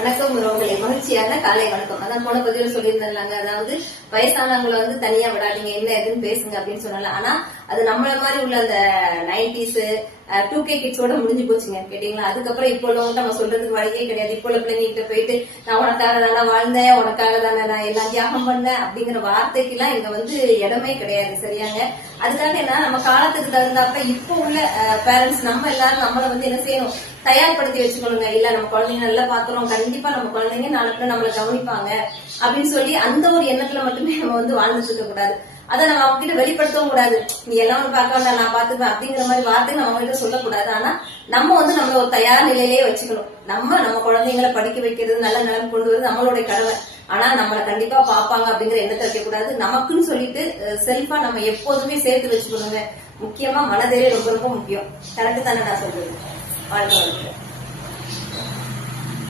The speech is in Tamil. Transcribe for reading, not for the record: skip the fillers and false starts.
வணக்கம் உறவுகளை, மகிழ்ச்சியான காலை வணக்கம். அதான் போன பதிவில் சொல்லியிருந்தாங்க, அதாவது வயசானவங்களை தனியா விடாதீங்க, என்ன எதுன்னு பேசுங்க அப்படின்னு சொன்னால. ஆனா அது நம்மள மாதிரி உள்ள அந்த 90s 2K கிட்ஸோட முடிஞ்சு போச்சுங்க. கேட்டீங்களா? அதுக்கப்புறம் இப்போ உள்ளவங்க நம்ம சொல்றதுக்கு வழியே கிடையாது. இப்போ உள்ள பிள்ளைங்கிட்ட போயிட்டு நான் உனக்காக தானே வாழ்ந்தேன், உனக்காக தானே நான் எல்லாம் தியாகம் பண்ணேன் அப்படிங்கிற வார்த்தைக்கு எல்லாம் இங்க இடமே கிடையாது. சரியாங்க? அதுக்காக என்ன, நம்ம காலத்துக்கு தகுந்தாப்ப இப்போ உள்ள பேரண்ட்ஸ் நம்ம எல்லாரும் நம்மள என்ன செய்யணும், தயார்படுத்தி வச்சுக்கணுங்க. இல்ல நம்ம குழந்தைங்க நல்லா பாக்குறோம், கண்டிப்பா நம்ம குழந்தைங்க நாளைக்கு நம்மளை கவனிப்பாங்க அப்படின்னு சொல்லி அந்த ஒரு எண்ணத்துல மட்டுமே நம்ம வாழ்ந்துட்டு இருக்க கூடாது. அதை நம்ம அவங்க கிட்ட வெளிப்படுத்தவும் கூடாது. நீ எல்லாம் பார்க்க வேண்டாம், நான் பாத்துப்பேன் அப்படிங்கிற மாதிரி வார்த்தை நம்ம கிட்ட சொல்லக்கூடாது. ஆனா நம்ம நம்மள ஒரு தயார் நிலையிலேயே வச்சுக்கணும். நம்ம குழந்தைங்களை படிக்க வைக்கிறது, நல்ல நிலைமை கொண்டு வருது நம்மளுடைய கடமை. ஆனா நம்மளை கண்டிப்பா பாப்பாங்க அப்படிங்கிற எண்ணத்தை வைக்க கூடாது. நமக்குன்னு சொல்லிட்டு செல்ஃபா நம்ம எப்போதுமே சேர்த்து வச்சுக்கணுங்க. முக்கியமா மனதைரியம் ரொம்ப ரொம்ப முக்கியம். கரெக்ட் தானே நான் சொல்றது? வாழ்க்கை